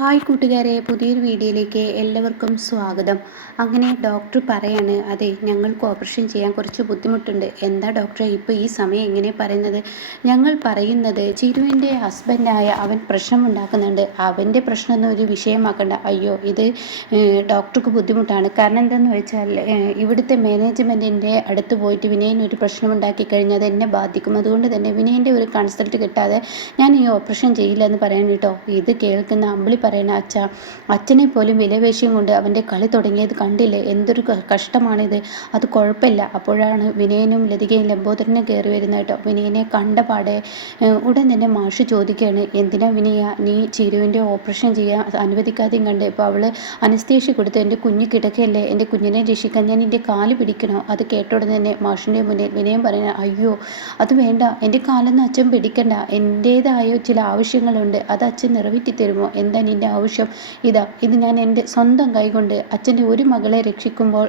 Hi കൂട്ടുകാരെ, പുതിയൊരു വീഡിയോയിലേക്ക് എല്ലാവർക്കും സ്വാഗതം. അങ്ങനെ ഡോക്ടർ പറയാണ്, അതെ ഞങ്ങൾക്ക് ഓപ്പറേഷൻ ചെയ്യാൻ കുറച്ച് ബുദ്ധിമുട്ടുണ്ട്. എന്താ ഡോക്ടറെ ഇപ്പോൾ ഈ സമയം എങ്ങനെ പറയുന്നത്? ഞങ്ങൾ പറയുന്നത് ചിരുവിൻ്റെ ഹസ്ബൻഡായ അവൻ പ്രശ്നം ഉണ്ടാക്കുന്നുണ്ട്. അവൻ്റെ പ്രശ്നമൊന്നും ഒരു വിഷയമാക്കണ്ട. അയ്യോ, ഇത് ഡോക്ടർക്ക് ബുദ്ധിമുട്ടാണ്. കാരണം എന്താണെന്ന് വെച്ചാൽ ഇവിടുത്തെ മാനേജ്മെൻറ്റിൻ്റെ അടുത്ത് പോയിട്ട് വിനയൻ ഒരു പ്രശ്നം ഉണ്ടാക്കി കഴിഞ്ഞാൽ അത് എന്നെ ബാധിക്കും. അതുകൊണ്ട് തന്നെ വിനയൻ്റെ ഒരു കൺസൾട്ട് കിട്ടാതെ ഞാൻ ഈ ഓപ്പറേഷൻ ചെയ്യില്ല എന്ന് പറയാൻ കേട്ടോ. ഇത് കേൾക്കുന്ന അമ്പിളി പറയണ അച്ഛനെ പോലും വിലപേശിയും കൊണ്ട് അവൻ്റെ കളി തുടങ്ങിയത് കണ്ടില്ലേ? എന്തൊരു കഷ്ടമാണിത്. അത് കുഴപ്പമില്ല. അപ്പോഴാണ് വിനയനും ലതികയും ലംബോദരനും കയറി വരുന്നത് കേട്ടോ. വിനയനെ കണ്ട പാടെ ഉടൻ തന്നെ മാഷ് ചോദിക്കുകയാണ്, എന്തിനാ വിനയ നീ ചിരുവിൻ്റെ ഓപ്പറേഷൻ ചെയ്യാൻ അനുവദിക്കാതെയും കണ്ട്? ഇപ്പോൾ അവൾ അനസ്തേഷ്യ കൊടുത്ത് എൻ്റെ കുഞ്ഞ് കിടക്കയല്ലേ, എൻ്റെ കുഞ്ഞിനെ രക്ഷിക്കാൻ ഞാൻ എൻ്റെ കാല് പിടിക്കണോ? അത് കേട്ടോടെ തന്നെ മാഷിൻ്റെ മുന്നിൽ വിനയം പറയുന്നത്, അയ്യോ അത് വേണ്ട, എൻ്റെ കാലൊന്നും അച്ഛൻ പിടിക്കണ്ട, എൻ്റേതായ ചില ആവശ്യങ്ങളുണ്ട്, അത് അച്ഛൻ നിറവേറ്റി തരുമോ? എന്താ നിൻ്റെ ആവശ്യം? ഇത് ഞാൻ എൻ്റെ സ്വന്തം കൈകൊണ്ട് അച്ഛൻ്റെ ഒരു മകളെ രക്ഷിക്കുമ്പോൾ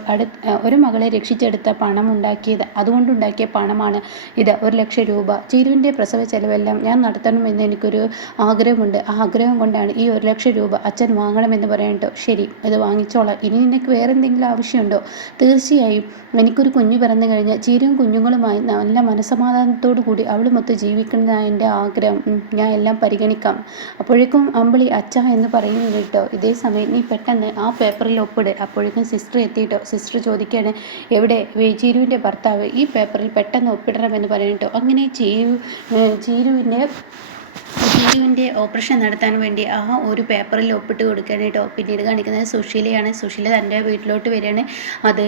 ഒരു മകളെ രക്ഷിച്ചെടുത്ത പണം ഉണ്ടാക്കിയത്, അതുകൊണ്ടുണ്ടാക്കിയ പണമാണ് ഇത്, 1,00,000 രൂപ. ചിരുവിൻ്റെ പ്രസവ ചെലവെല്ലാം ഞാൻ നടത്തണമെന്ന് എനിക്കൊരു ആഗ്രഹമുണ്ട്. ആ ആഗ്രഹം കൊണ്ടാണ് ഈ 1,00,000 രൂപ അച്ഛൻ വാങ്ങണമെന്ന് പറയട്ടോ. ശരി, ഇത് വാങ്ങിച്ചോളാം. ഇനി നിനക്ക് വേറെ എന്തെങ്കിലും ആവശ്യമുണ്ടോ? തീർച്ചയായും എനിക്കൊരു കുഞ്ഞ് പിറന്നു കഴിഞ്ഞാൽ ചിരുവും കുഞ്ഞുങ്ങളുമായി നല്ല മനസ്സമാധാനത്തോടു കൂടി അവളുമൊത്ത് ജീവിക്കുന്നതാണ് എൻ്റെ ആഗ്രഹം. ഞാൻ എല്ലാം പരിഗണിക്കാം. അപ്പോഴേക്കും അമ്പിളി അച്ഛ എന്ന് പറയുന്നു കേട്ടോ. ഇതേ സമയം നീ പെട്ടെന്ന് ആ പേപ്പറിൽ ഒപ്പിട്. അപ്പോഴേക്കും സിസ്റ്റർ എത്തിയിട്ടോ. സിസ്റ്റർ ചോദിക്കുകയാണ്, എവിടെ ചീരുവിൻ്റെ ഭർത്താവ്? ഈ പേപ്പറിൽ പെട്ടെന്ന് ഒപ്പിടണമെന്ന് പറയട്ടോ. അങ്ങനെ ചീരുവിൻ്റെ ഓപ്പറേഷൻ നടത്താൻ വേണ്ടി ആ ഒരു പേപ്പറിൽ ഒപ്പിട്ട് കൊടുക്കുകയാണ് കേട്ടോ. പിന്നീട് കാണിക്കുന്നത് സുശീലയാണ്. സുശീല തൻ്റെ വീട്ടിലോട്ട് വരികയാണ്. അത്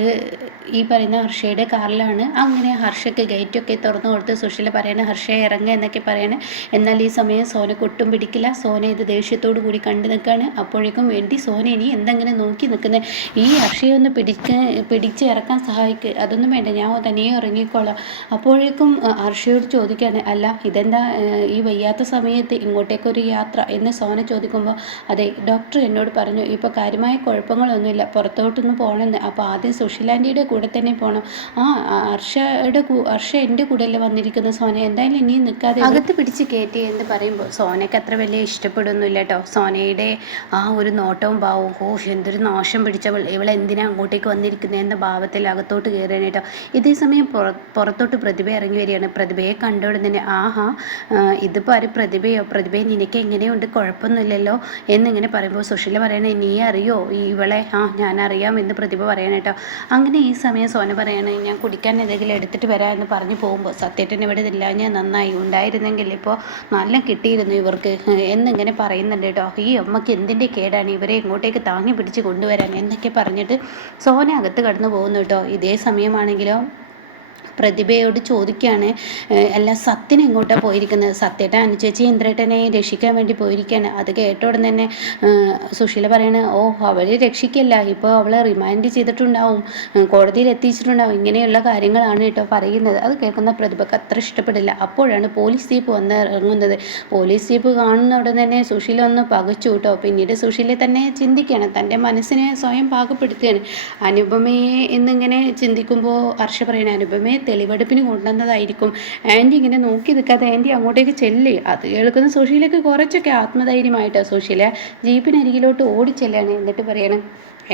ഈ പറയുന്ന ഹർഷയുടെ കാറിലാണ്. അങ്ങനെ ഹർഷയ്ക്ക് ഗേറ്റൊക്കെ തുറന്നു കൊടുത്ത് സുശീല പറയണേ, ഹർഷ ഇറങ്ങുക എന്നൊക്കെ പറയണേ. എന്നാൽ ഈ സമയം സോനക്ക് ഒട്ടും പിടിക്കില്ല. സോന ഇത് ദേഷ്യത്തോടു കൂടി കണ്ടു നിൽക്കുകയാണ്. അപ്പോഴേക്കും വേണ്ടി സോന ഇനി എന്തെങ്കിലും നോക്കി നിൽക്കുന്നത്, ഈ ഹർഷയെ ഒന്ന് പിടിച്ച് ഇറക്കാൻ സഹായിക്കുക, അതൊന്നും വേണ്ട, ഞാൻ തനിയെ ഇറങ്ങിക്കോളാം. അപ്പോഴേക്കും ഹർഷയോട് ചോദിക്കുകയാണ്, അല്ല ഇതെന്താ ഈ വയ്യാത്ത സമയത്ത് ഇങ്ങോട്ടേക്കൊരു യാത്ര എന്ന് സോന ചോദിക്കുമ്പോൾ, അതെ ഡോക്ടർ എന്നോട് പറഞ്ഞു ഇപ്പോൾ കാര്യമായ കുഴപ്പങ്ങളൊന്നുമില്ല, പുറത്തോട്ടൊന്ന് പോകണമെന്ന്. അപ്പോൾ ആദ്യം സുശീലാൻ്റിയുടെ കൂടെ തന്നെ പോകണം. ഹർഷ എൻ്റെ കൂടെയല്ലേ വന്നിരിക്കുന്ന സോന, എന്തായാലും ഇനി നിൽക്കാതെ അകത്ത് പിടിച്ച് കയറ്റി എന്ന് പറയുമ്പോൾ സോനയ്ക്ക് അത്ര വലിയ ഇഷ്ടപ്പെടുന്നില്ല കേട്ടോ. സോനയുടെ ആ ഒരു നോട്ടവും ഭാവവും, എന്തൊരു നാശം പിടിച്ചവൾ, ഇവളെന്തിനാ അങ്ങോട്ടേക്ക് വന്നിരിക്കുന്നത് എന്ന ഭാവത്തിൽ അകത്തോട്ട് കയറുകയാണ് കേട്ടോ. ഇതേ സമയം പുറത്തോട്ട് പ്രതിഭ ഇറങ്ങി വരികയാണ്. പ്രതിഭയെ കണ്ടോടെ തന്നെ, ആഹാ ഇതിപ്പോൾ ആര് പ്രതിഭയോ? പ്രതിഭയെ നിനക്ക് എങ്ങനെയുണ്ട്, കുഴപ്പമൊന്നുമില്ലല്ലോ എന്നിങ്ങനെ പറയുമ്പോൾ സുശീല പറയണേ, നീ അറിയോ ഇവളെ? ഞാൻ അറിയാം എന്ന് പ്രതിഭ പറയണം കേട്ടോ. അങ്ങനെ ഈ സമയം സോന പറയണേ, ഞാൻ കുടിക്കാൻ എന്തെങ്കിലും എടുത്തിട്ട് വരാം എന്ന് പറഞ്ഞു പോകുമ്പോൾ, സത്യേട്ടൻ ഇവിടെ ഇല്ല, ഞാൻ നന്നായി ഉണ്ടായിരുന്നെങ്കിൽ ഇപ്പോൾ നല്ല കിട്ടിയിരുന്നു ഇവർക്ക് എന്നിങ്ങനെ പറയുന്നുണ്ട് കേട്ടോ. ഈ അമ്മയ്ക്ക് എന്തിൻ്റെ കേടാണ് ഇവരെ ഇങ്ങോട്ടേക്ക് താങ്ങി പിടിച്ച് കൊണ്ടുവരാൻ എന്നൊക്കെ പറഞ്ഞിട്ട് സോന അകത്ത് കടന്നു പോകുന്നു കേട്ടോ. ഇതേ സമയമാണെങ്കിലോ പ്രതിഭയോട് ചോദിക്കുകയാണ്, അല്ല സത്യൻ എങ്ങോട്ടാണ് പോയിരിക്കുന്നത്? സത്യേട്ടൻ അനുചേച്ചി ഇന്ദ്രേട്ടനെ രക്ഷിക്കാൻ വേണ്ടി പോയിരിക്കുകയാണ്. അത് കേട്ട ഉടൻ തന്നെ സുശീല പറയണ, അവർ രക്ഷിക്കല്ല, ഇപ്പോൾ അവളെ റിമാൻഡ് ചെയ്തിട്ടുണ്ടാവും, കോടതിയിൽ എത്തിച്ചിട്ടുണ്ടാവും, ഇങ്ങനെയുള്ള കാര്യങ്ങളാണ് കേട്ടോ പറയുന്നത്. അത് കേൾക്കുന്ന പ്രതിഭക്ക് അത്ര ഇഷ്ടപ്പെടില്ല. അപ്പോഴാണ് പോലീസ് ജീപ്പ് വന്ന് ഇറങ്ങുന്നത്. പോലീസ് ജീപ്പ് കാണുന്ന ഉടൻ തന്നെ സുശീല ഒന്ന് പകച്ചു കേട്ടോ. പിന്നീട് സുശീല തന്നെ ചിന്തിക്കുകയാണ്, തൻ്റെ മനസ്സിനെ സ്വയം പാകപ്പെടുത്തുകയാണ്. അനുപമയെ എന്നിങ്ങനെ ചിന്തിക്കുമ്പോൾ ഹർഷ പറയണ, അനുപമയെ തെളിവെടുപ്പിന് കൊണ്ടുവന്നതായിരിക്കും, ആൻറ്റി ഇങ്ങനെ നോക്കി നിൽക്കാതെ ആൻറ്റി അങ്ങോട്ടേക്ക് ചെല്ല്. അത് കേൾക്കുന്ന സുശീലയ്ക്ക് കുറച്ചൊക്കെ ആത്മധൈര്യമായിട്ടോ സുശീല ജീപ്പിനരികിലോട്ട് ഓടിച്ചെല്ലാണ്. എന്നിട്ട് പറയണം,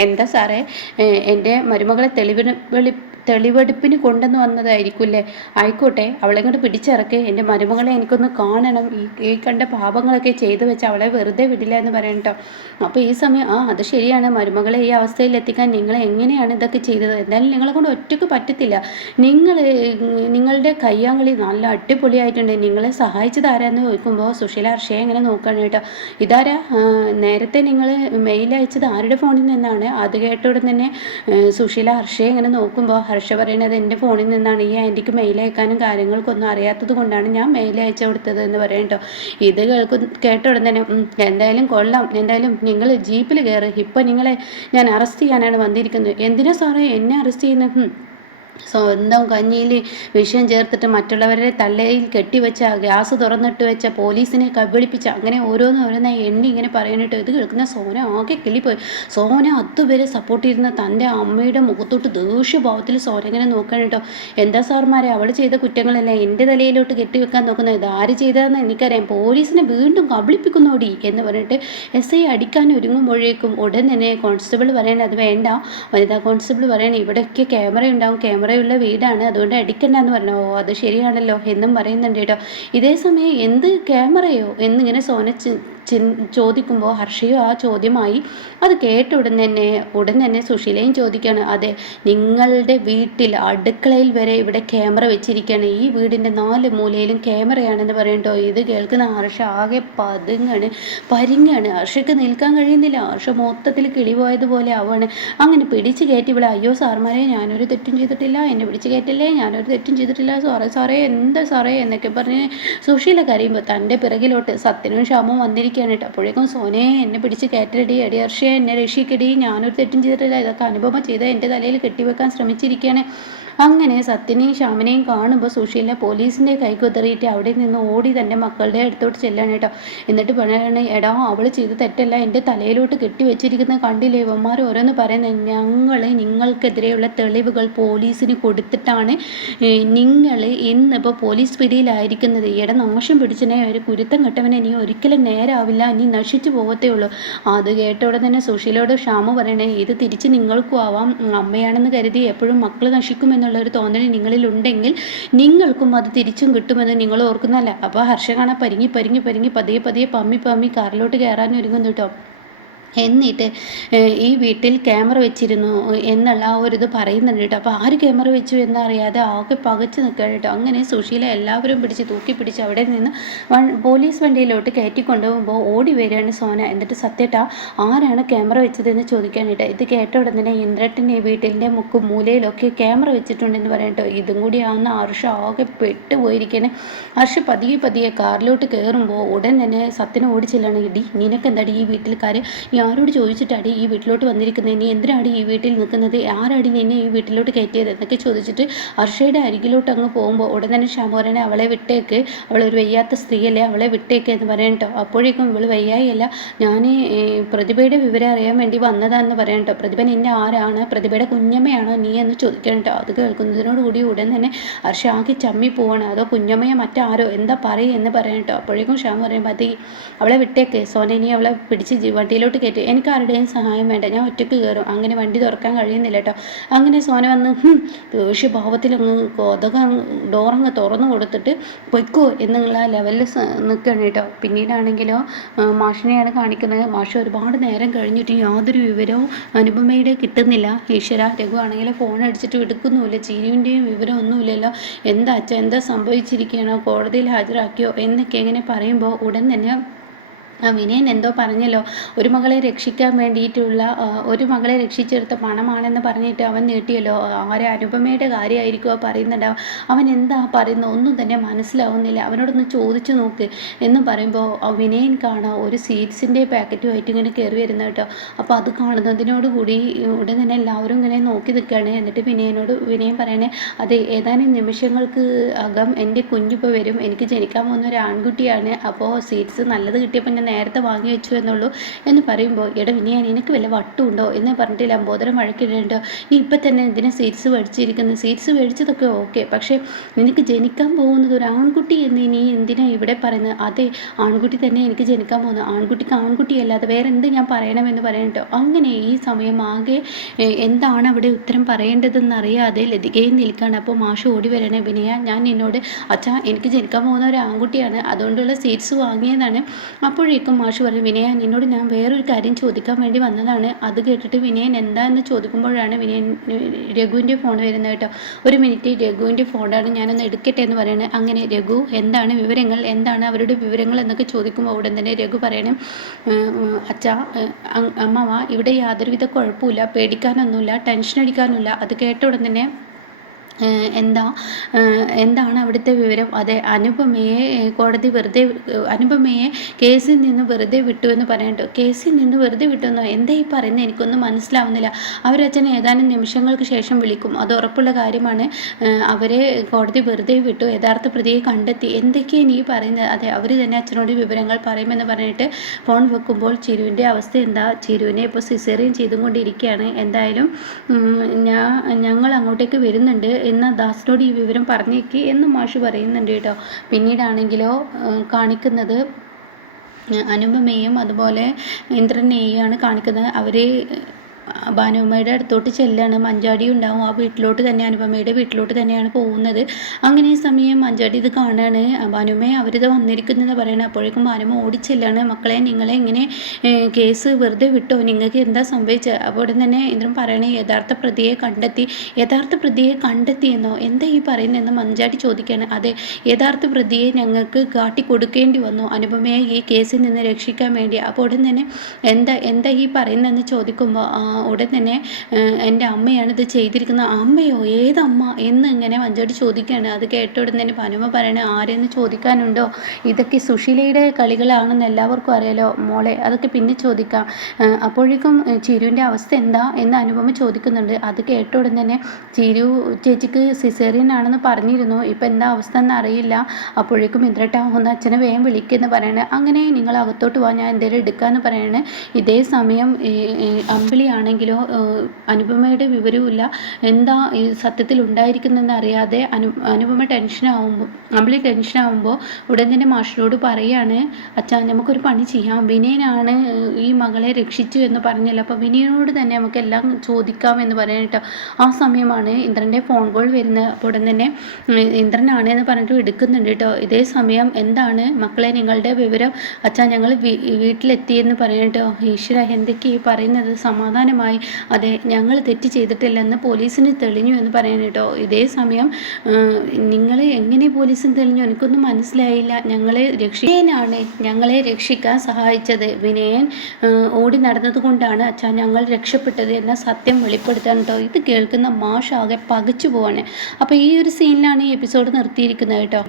എന്താ സാറേ, എൻ്റെ മരുമകളെ തെളിവെടുപ്പിന് കൊണ്ടുവന്ന് വന്നതായിരിക്കുമല്ലേ? ആയിക്കോട്ടെ, അവളെ കൊണ്ട് പിടിച്ചിറക്ക്, എൻ്റെ മരുമകളെ എനിക്കൊന്ന് കാണണം, ഈ കണ്ട പാപങ്ങളൊക്കെ ചെയ്തു വെച്ച് അവളെ വെറുതെ വിടില്ല എന്ന് പറയണം കേട്ടോ. അപ്പോൾ ഈ സമയം അത് ശരിയാണ്, മരുമകളെ ഈ അവസ്ഥയിൽ എത്തിക്കാൻ നിങ്ങൾ എങ്ങനെയാണ് ഇതൊക്കെ ചെയ്തത്? എന്തായാലും നിങ്ങളെ കൊണ്ട് ഒറ്റയ്ക്ക് പറ്റത്തില്ല, നിങ്ങളുടെ കയ്യാങ്കളി നല്ല അടിപൊളിയായിട്ടുണ്ട്, നിങ്ങളെ സഹായിച്ചത് ആരാന്ന് ചോദിക്കുമ്പോൾ സുശീല ഹർഷയെ ഇങ്ങനെ നോക്കുകയാണ് കേട്ടോ. ഇതാരാ, നേരത്തെ നിങ്ങൾ മെയിൽ അയച്ചത് ആരുടെ ഫോണിൽ നിന്നാണ്? അത് കേട്ടോടെ തന്നെ സുശീല ഹർഷയെ ഇങ്ങനെ നോക്കുമ്പോൾ ഹർഷ പറയുന്നത്, എൻ്റെ ഫോണിൽ നിന്നാണ്, ഈ ആൻറ്റിക്ക് മെയിൽ അയക്കാനും കാര്യങ്ങൾക്കൊന്നും അറിയാത്തത് കൊണ്ടാണ് ഞാൻ മെയിൽ അയച്ചു കൊടുത്തത് എന്ന് പറയട്ടോ. ഇത് കേട്ട ഉടൻ തന്നെ, എന്തായാലും കൊള്ളാം, എന്തായാലും നിങ്ങൾ ജീപ്പിൽ കയറി, ഇപ്പം നിങ്ങളെ ഞാൻ അറസ്റ്റ് ചെയ്യാനാണ് വന്നിരിക്കുന്നത്. എന്തിനാ സാറേ എന്നെ അറസ്റ്റ് ചെയ്യുന്നത്? സ്വന്തം കഞ്ഞിയിൽ വിഷം ചേർത്തിട്ട് മറ്റുള്ളവരുടെ തലയിൽ കെട്ടിവെച്ച ഗ്യാസ് തുറന്നിട്ട് വെച്ച പോലീസിനെ കബളിപ്പിച്ച അങ്ങനെ ഓരോന്നായി എണ്ണി ഇങ്ങനെ പറയാനിട്ട് ഇത് കേൾക്കുന്ന സോന ആകെ കിളിപ്പോയി. സോന അതുവരെ സപ്പോർട്ട് ചെയ്യുന്ന തൻ്റെ അമ്മയുടെ മുഖത്തോട്ട് ദേഷ്യഭാവത്തിൽ സോന ഇങ്ങനെ നോക്കാനിട്ടോ. എന്താ സാർമാരെ, അവൾ ചെയ്ത കുറ്റങ്ങളല്ല എൻ്റെ തലയിലോട്ട് കെട്ടിവെക്കാൻ നോക്കുന്നത്, ഇത് ആര് ചെയ്തതെന്ന് എനിക്കറിയാം, പോലീസിനെ വീണ്ടും കബളിപ്പിക്കുന്നോടി എന്ന് പറഞ്ഞിട്ട് SI അടിക്കാൻ ഒരുങ്ങുമ്പോഴേക്കും ഉടൻ തന്നെ കോൺസ്റ്റബിൾ പറയണേ അത് വേണ്ട, വനിതാ കോൺസ്റ്റബിൾ പറയണേ ഇവിടെയൊക്കെ ക്യാമറ ഉണ്ടാവും, ക്യാമറയുള്ള വീടാണ്, അതുകൊണ്ട് അടിക്കണ്ടെന്ന് പറഞ്ഞു. ഓ അത് ശരിയാണല്ലോ എന്നും പറയുന്നുണ്ട് കേട്ടോ. ഇതേ സമയം എന്ത് ക്യാമറയോ എന്നിങ്ങനെ സോന ചോദിക്കുമ്പോൾ ഹർഷയും ആ ചോദ്യമായി. അത് കേട്ട ഉടൻ തന്നെ സുശീലയും ചോദിക്കുകയാണ്, അതെ നിങ്ങളുടെ വീട്ടിൽ അടുക്കളയിൽ വരെ ഇവിടെ ക്യാമറ വെച്ചിരിക്കുകയാണ്, ഈ വീടിൻ്റെ 4 മൂലയിലും ക്യാമറയാണെന്ന് പറയണ്ടോ. ഇത് കേൾക്കുന്ന ഹർഷ ആകെ പരിങ്ങാണ്. ഹർഷയ്ക്ക് നിൽക്കാൻ കഴിയുന്നില്ല. ഹർഷ മൊത്തത്തിൽ കിളിപോയതുപോലെ ആവുകയാണ്. അങ്ങനെ പിടിച്ച് കയറ്റി ഇവിടെ, അയ്യോ സാർമാരെ ഞാനൊരു തെറ്റും ചെയ്തിട്ടില്ല, എന്നെ പിടിച്ച് കയറ്റല്ലേ, ഞാനൊരു തെറ്റും ചെയ്തിട്ടില്ല, സാറേ എന്താ സാറേ എന്നൊക്കെ പറഞ്ഞ് സുശീല കരയുമ്പോൾ തൻ്റെ പിറകിലോട്ട് സത്യനും ശ്യാമും വന്നിരിക്കുകയാണ് കേട്ടോ. അപ്പോഴേക്കും സോനെ എന്നെ പിടിച്ച് കയറ്റടി, അടി ഹർഷയെ എന്നെ രക്ഷിക്കടി, ഞാനൊരു തെറ്റും ചെയ്തിട്ടില്ല, ഇതൊക്കെ അനുഭവം ചെയ്ത് എൻ്റെ തലയിൽ കെട്ടിവെക്കാൻ ശ്രമിച്ചിരിക്കുകയാണ്. അങ്ങനെ സത്യനെയും ശ്യാമിനെയും കാണുമ്പോൾ സുശീല പോലീസിൻ്റെ കൈ കുതറിയിട്ട് അവിടെ നിന്ന് ഓടി തൻ്റെ മക്കളുടെ അടുത്തോട്ട് ചെല്ലാണ് കേട്ടോ. എന്നിട്ട് പറയാണ്, എടാ അവൾ ചെയ്ത് തെറ്റല്ല, എൻ്റെ തലയിലോട്ട് കെട്ടിവെച്ചിരിക്കുന്നത് കണ്ടില്ലേ, ഇവന്മാർ ഓരോന്ന് പറയുന്നത്, ഞങ്ങൾ നിങ്ങൾക്കെതിരെയുള്ള തെളിവുകൾ പോലീസിന് കൊടുത്തിട്ടാണ് നിങ്ങൾ ഇന്നിപ്പോൾ പോലീസ് പിടിയിലായിരിക്കുന്നത്. എടാ നാശം പിടിച്ചനെ, ഒരു കുരുത്തം കെട്ടവനെ നീ ഒരിക്കലും നേരാവില്ല, നീ നശിച്ചു പോകത്തേ ഉള്ളൂ. അത് കേട്ടോടെ തന്നെ സുശീലയോട് ശ്യാമു പറയണേ, ഇത് തിരിച്ച് നിങ്ങൾക്കും ആവാം, അമ്മയാണെന്ന് കരുതി എപ്പോഴും മക്കൾ നശിക്കുമെന്നുള്ളൊരു തോന്നൽ നിങ്ങളിലുണ്ടെങ്കിൽ നിങ്ങൾക്കും അത് തിരിച്ചും കിട്ടുമെന്ന് നിങ്ങൾ ഓർക്കുന്നല്ല. അപ്പോൾ ഹർഷ കാണാൻ പരിങ്ങി പതിയെ പമ്മി കാറിലോട്ട് കയറാൻ ഒരുങ്ങുന്നു കേട്ടോ. എന്നിട്ട് ഈ വീട്ടിൽ ക്യാമറ വെച്ചിരുന്നു എന്നുള്ള ആ ഒരു ഇത് പറയുന്നുണ്ട് കേട്ടോ. അപ്പോൾ ആര് ക്യാമറ വെച്ചു എന്നറിയാതെ ആകെ പകച്ച് നിൽക്കുകയാണ് കേട്ടോ. അങ്ങനെ സുശീല എല്ലാവരും തൂക്കി പിടിച്ച് അവിടെ നിന്ന് പോലീസ് വണ്ടിയിലോട്ട് കയറ്റി കൊണ്ടുപോകുമ്പോൾ ഓടി വരികയാണ് സോന. എന്നിട്ട് സത്യട്ടാ ആരാണ് ക്യാമറ വെച്ചതെന്ന് ചോദിക്കാനായിട്ട്. ഇത് കേട്ട ഉടനെ ഇന്ദ്രട്ടിൻ്റെ വീട്ടിൻ്റെ മൂലയിലൊക്കെ ക്യാമറ വെച്ചിട്ടുണ്ടെന്ന് പറയാം കേട്ടോ. ഇതും കൂടി ആവുന്ന ഹർഷ ആകെ പെട്ടുപോയിരിക്കുകയാണ്. ഹർഷ പതിയെ കാറിലോട്ട് കയറുമ്പോൾ ഉടൻ തന്നെ സത്യനെ ഓടിച്ചില്ലാണ്, ഇടി നിനക്കെന്താടി ഈ വീട്ടിൽക്കാർ, ആരോട് ചോദിച്ചിട്ടാടി ഈ വീട്ടിലോട്ട് വന്നിരിക്കുന്നത്, നീ എന്തിനാടി ഈ വീട്ടിൽ നിൽക്കുന്നത്, ആരാടി നിന്നെ ഈ വീട്ടിലോട്ട് കയറ്റിയത് എന്നൊക്കെ ചോദിച്ചിട്ട് ഹർഷയുടെ അരികിലോട്ട് അങ്ങ് പോകുമ്പോൾ ഉടൻ തന്നെ ശ്യാമ പറയണേ, അവളെ വിട്ടേക്ക്, അവളൊരു വയ്യാത്ത സ്ത്രീയല്ലേ, അവളെ വിട്ടേക്ക് എന്ന് പറയാം കേട്ടോ. അപ്പോഴേക്കും ഇവൾ വയ്യായല്ല, ഞാൻ പ്രതിഭയുടെ വിവരം അറിയാൻ വേണ്ടി വന്നതാണെന്ന് പറയാം കേട്ടോ. പ്രതിഭ നിന്നെ ആരാണ്, പ്രതിഭയുടെ കുഞ്ഞമ്മയാണോ നീ എന്ന് ചോദിക്കണം കേട്ടോ. അത് കേൾക്കുന്നതിനോടുകൂടി ഉടൻ തന്നെ ഹർഷ ആകെ ചമ്മി പോവാണ്. അതോ കുഞ്ഞമ്മയോ മറ്റാരോ എന്താ എന്ന് പറയാം കേട്ടോ. അപ്പോഴേക്കും ശ്യാമ പറയുമ്പോൾ അത് അവളെ വിട്ടേക്ക് സോന, ഇനി അവളെ പിടിച്ച് വണ്ടിയിലോട്ട് കയറ്റി, എനിക്ക് ആരുടെയും സഹായം വേണ്ട, ഞാൻ ഒറ്റയ്ക്ക് കയറും. അങ്ങനെ വണ്ടി തുറക്കാൻ കഴിയുന്നില്ല കേട്ടോ. അങ്ങനെ സോന വന്ന് ദേഷ്യഭാവത്തിലങ്ങ് ഡോറങ്ങ് തുറന്നു കൊടുത്തിട്ട് പൊയ്ക്കോ എന്നുള്ള ലെവലിൽ നിൽക്കുകയാണ് കേട്ടോ. പിന്നീടാണെങ്കിലോ മാഷിനെയാണ് കാണിക്കുന്നത്. മാഷ് ഒരുപാട് നേരം കഴിഞ്ഞിട്ട് യാതൊരു വിവരവും അനുപമയുടെ കിട്ടുന്നില്ല. ഈശ്വര, രഘു ആണെങ്കിൽ ഫോൺ അടിച്ചിട്ട് എടുക്കുന്നുമില്ല, ചീനുവിൻ്റെയും വിവരമൊന്നുമില്ലല്ലോ, എന്താ അച്ഛാ എന്താ സംഭവിച്ചിരിക്കുകയാണോ, കോടതിയിൽ ഹാജരാക്കിയോ എന്നൊക്കെ എങ്ങനെ പറയുമ്പോൾ ഉടൻ തന്നെ വിനയൻ എന്തോ പറഞ്ഞല്ലോ, ഒരു മകളെ രക്ഷിക്കാൻ വേണ്ടിയിട്ടുള്ള ഒരു മകളെ രക്ഷിച്ചെടുത്ത പണമാണെന്ന് പറഞ്ഞിട്ട് അവൻ നീട്ടിയല്ലോ, ആരെ അനുപമയുടെ കാര്യമായിരിക്കുമോ പറയുന്നുണ്ടാവും. അവൻ എന്താ പറയുന്നത് ഒന്നും തന്നെ മനസ്സിലാവുന്നില്ല, അവനോടൊന്ന് ചോദിച്ചു നോക്ക് എന്ന് പറയുമ്പോൾ വിനയൻ കാണാം ഒരു സ്വീറ്റ്സിൻ്റെ പാക്കറ്റുമായിട്ട് ഇങ്ങനെ കയറി വരുന്നത് കേട്ടോ. അപ്പോൾ അത് കാണുന്നതിനോടുകൂടി ഉടൻ തന്നെ എല്ലാവരും ഇങ്ങനെ നോക്കി നിൽക്കുകയാണ്. എന്നിട്ട് വിനയൻ പറയണേ, അതെ ഏതാനും നിമിഷങ്ങൾക്ക് അകം എൻ്റെ കുഞ്ഞിപ്പോൾ വരും, എനിക്ക് ജനിക്കാൻ പോകുന്ന ഒരു ആൺകുട്ടിയാണ്, അപ്പോൾ സ്വീറ്റ്സ് നല്ലത് കിട്ടിയപ്പോൾ ഞാൻ നേരത്തെ വാങ്ങി വെച്ചു എന്നുള്ളൂ എന്ന് പറയുമ്പോൾ, എടാ വിനയൻ നിനക്ക് വല്ല വട്ടുണ്ടോ എന്ന് പറഞ്ഞിട്ട് ലംബോദരം വഴക്കിടുന്നുണ്ടോ, നീ ഇപ്പം തന്നെ എന്തിനാ സീറ്റ്സ് മേടിച്ചിരിക്കുന്നത്, സീറ്റ്സ് മേടിച്ചതൊക്കെ ഓക്കെ, പക്ഷേ നിനക്ക് ജനിക്കാൻ പോകുന്നത് ഒരു ആൺകുട്ടി എന്ന് നീ എന്തിനാ ഇവിടെ പറയുന്നത്, അതെ ആൺകുട്ടി തന്നെ എനിക്ക് ജനിക്കാൻ പോകുന്നത്, ആൺകുട്ടിക്ക് ആൺകുട്ടിയല്ലാതെ വേറെ എന്ത് ഞാൻ പറയണമെന്ന് പറയട്ടോ. അങ്ങനെ ഈ സമയം ആകെ എന്താണ് അവിടെ ഉത്തരം പറയേണ്ടതെന്ന് അറിയാതെ ലതികയും നിൽക്കുകയാണ്. അപ്പോൾ മാഷ് ഓടി വരണേ, വിനയ ഞാൻ നിന്നോട് അച്ഛാ എനിക്ക് ജനിക്കാൻ പോകുന്ന ഒരു ആൺകുട്ടിയാണ്, അതുകൊണ്ടുള്ള സീറ്റ്സ് വാങ്ങിയതാണ്. അപ്പോഴേക്കും മാഷ് പറഞ്ഞു, വിനയ നിന്നോട് ഞാൻ വേറൊരു കാര്യം ചോദിക്കാൻ വേണ്ടി വന്നതാണ്. അത് കേട്ടിട്ട് വിനയൻ എന്താണെന്ന് ചോദിക്കുമ്പോഴാണ് രഘുവിൻ്റെ ഫോൺ വരുന്നത് കേട്ടോ. ഒരു മിനിറ്റ്, രഘുവിൻ്റെ ഫോണാണ്, ഞാനൊന്ന് എടുക്കട്ടെ എന്ന് പറയുന്നത്. അങ്ങനെ രഘു എന്താണ് വിവരങ്ങൾ, എന്താണ് അവരുടെ വിവരങ്ങൾ എന്നൊക്കെ ചോദിക്കുമ്പോൾ ഉടൻ തന്നെ രഘു പറയണം, അച്ഛാ അമ്മ ഇവിടെ യാതൊരുവിധ കുഴപ്പമില്ല, പേടിക്കാനൊന്നുമില്ല, ടെൻഷൻ അടിക്കാനൊന്നുമില്ല. അത് കേട്ട ഉടൻ തന്നെ എന്താ എന്താണ് അവിടുത്തെ വിവരം? അതെ, അനുപമയെ കേസിൽ നിന്ന് വെറുതെ വിട്ടു എന്ന് പറയണ്ടോ? കേസിൽ നിന്ന് വെറുതെ വിട്ടുവെന്നോ? എന്താ ഈ പറയുന്നത്? എനിക്കൊന്നും മനസ്സിലാവുന്നില്ല. അവരച്ഛനെ ഏതാനും നിമിഷങ്ങൾക്ക് ശേഷം വിളിക്കും, അത് ഉറപ്പുള്ള കാര്യമാണ്. അവരെ കോടതി വെറുതെ വിട്ടു, യഥാർത്ഥ പ്രതിയെ കണ്ടെത്തി. എന്തൊക്കെയാണ് നീ പറയുന്നത്? അതെ, അവർ തന്നെ അച്ഛനോട് വിവരങ്ങൾ പറയുമെന്ന് പറഞ്ഞിട്ട് ഫോൺ വെക്കുമ്പോൾ ചിരുവിൻ്റെ അവസ്ഥ എന്താ? ചിരുവിനെ ഇപ്പോൾ സിസേറിയൻ ചെയ്തുകൊണ്ടിരിക്കുകയാണ്. എന്തായാലും ഞങ്ങൾ അങ്ങോട്ടേക്ക് വരുന്നുണ്ട്, എന്നാൽ ദാസിനോട് ഈ വിവരം പറഞ്ഞേക്ക് എന്ന് മാഷ് പറയുന്നുണ്ട് കേട്ടോ. പിന്നീടാണെങ്കിലോ കാണിക്കുന്നത് അനുപമയും അതുപോലെ ഇന്ദ്രനെയാണ് കാണിക്കുന്നത്. അവർ ഭാനുമ്മയുടെ അടുത്തോട്ട് ചെല്ലാണ്. മഞ്ചാടി ഉണ്ടാവും ആ വീട്ടിലോട്ട് തന്നെ, അനുപമയുടെ വീട്ടിലോട്ട് തന്നെയാണ് പോകുന്നത്. അങ്ങനെ ഈ സമയം മഞ്ചാടി ഇത് കാണാണ്. ഭാനുമ്മയെ അവരിത് വന്നിരിക്കുന്നെന്ന് പറയണം. അപ്പോഴേക്കും ഭാനുമ്മ ഓടിച്ചെല്ലാണ്. മക്കളെ, നിങ്ങളെ ഇങ്ങനെ കേസ് വെറുതെ വിട്ടോ? നിങ്ങൾക്ക് എന്താ സംഭവിച്ചത്? അപ്പോൾ ഉടൻ തന്നെ ഇന്ദ്രൻ പറയണേ, യഥാർത്ഥ പ്രതിയെ കണ്ടെത്തിയെന്നോ? എന്താ ഈ പറയുന്നതെന്ന് മഞ്ചാടി ചോദിക്കുകയാണ്. അതെ, യഥാർത്ഥ പ്രതിയെ ഞങ്ങൾക്ക് കാട്ടിക്കൊടുക്കേണ്ടി വന്നു അനുപമയെ ഈ കേസിൽ നിന്ന് രക്ഷിക്കാൻ വേണ്ടി. അപ്പോൾ ഉടൻ തന്നെ എന്താ ഈ പറയുന്നതെന്ന് ചോദിക്കുമ്പോൾ ഉടൻ തന്നെ എൻ്റെ അമ്മയാണ് ഇത് ചെയ്തിരിക്കുന്നത്. അമ്മയോ? ഏതമ്മ എന്ന് ഇങ്ങനെ മഞ്ചാടി ചോദിക്കുകയാണ്. അത് കേട്ട ഉടൻ തന്നെ ഭാനുമ്മ പറയണേ, ആരെന്ന് ചോദിക്കാനുണ്ടോ? ഇതൊക്കെ സുശീലയുടെ കളികളാണെന്ന് എല്ലാവർക്കും അറിയാലോ മോളെ, അതൊക്കെ പിന്നെ ചോദിക്കാം. അപ്പോഴേക്കും ചിരുവിൻ്റെ അവസ്ഥ എന്താ എന്ന് അനുപമ ചോദിക്കുന്നുണ്ട്. അത് കേട്ട ഉടൻ തന്നെ, ചിരു ചേച്ചിക്ക് സിസേറിയൻ ആണെന്ന് പറഞ്ഞിരുന്നു, ഇപ്പം എന്താ അവസ്ഥ എന്ന് അറിയില്ല. അപ്പോഴേക്കും ഇന്ദ്രട്ടാവുന്ന അച്ഛനെ വേഗം വിളിക്കുമെന്ന് പറയണേ. അങ്ങനെ നിങ്ങൾ അകത്തോട്ട് പോകാൻ, ഞാൻ എന്തെങ്കിലും എടുക്കാമെന്ന് പറയണേ. ഇതേ സമയം അമ്പിളിയാണെങ്കിലോ അനുപമയുടെ വിവരവുമില്ല, എന്താ ഈ സത്യത്തിൽ ഉണ്ടായിരിക്കുന്നതെന്ന് അറിയാതെ അനുപമ അമ്പിളി ടെൻഷനാവുമ്പോൾ ഉടൻ തന്നെ മാഷിനോട് പറയാണ്, അച്ഛാ നമുക്കൊരു പണി ചെയ്യാം, വിനയനാണ് ഈ മകളെ രക്ഷിച്ചു എന്ന് പറഞ്ഞല്ലോ, അപ്പോൾ വിനയനോട് തന്നെ നമുക്കെല്ലാം ചോദിക്കാം എന്ന് പറയാൻ കേട്ടോ. ആ സമയമാണ് ഇന്ദ്രൻ്റെ ഫോൺ കോൾ വരുന്നത്. അപ്പോൾ ഉടൻ തന്നെ ഇന്ദ്രനാണ് എന്ന് പറഞ്ഞിട്ട് എടുക്കുന്നുണ്ട് കേട്ടോ. ഇതേ സമയം, എന്താണ് മക്കളെ നിങ്ങളുടെ വിവരം? അച്ഛാ, ഞങ്ങൾ വീട്ടിലെത്തിയെന്ന് പറയാൻ കേട്ടോ. ഈശ്വര, എന്തൊക്കെയാണ് പറയുന്നത്? സമാധാനമായി. അതെ, ഞങ്ങൾ തെറ്റ് ചെയ്തിട്ടില്ലെന്ന് പോലീസിന് തെളിഞ്ഞു എന്ന് പറയാൻ കേട്ടോ. ഇതേ സമയം, നിങ്ങൾ എങ്ങനെ പോലീസിന് തെളിഞ്ഞു? എനിക്കൊന്നും മനസ്സിലായില്ല. ഞങ്ങളെ രക്ഷിക്കാൻ സഹായിച്ചത് വിനയൻ ഓടി നടന്നത് കൊണ്ടാണ് അച്ഛാ ഞങ്ങൾ രക്ഷപ്പെട്ടത് എന്ന സത്യം വെളിപ്പെടുത്താൻ കേട്ടോ. ഇത് കേൾക്കുന്ന മാഷ് ആകെ പകച്ചു പോവാണ്. അപ്പോൾ ഈ ഒരു സീനിലാണ് ഈ എപ്പിസോഡ് നിർത്തിയിരിക്കുന്നത് കേട്ടോ.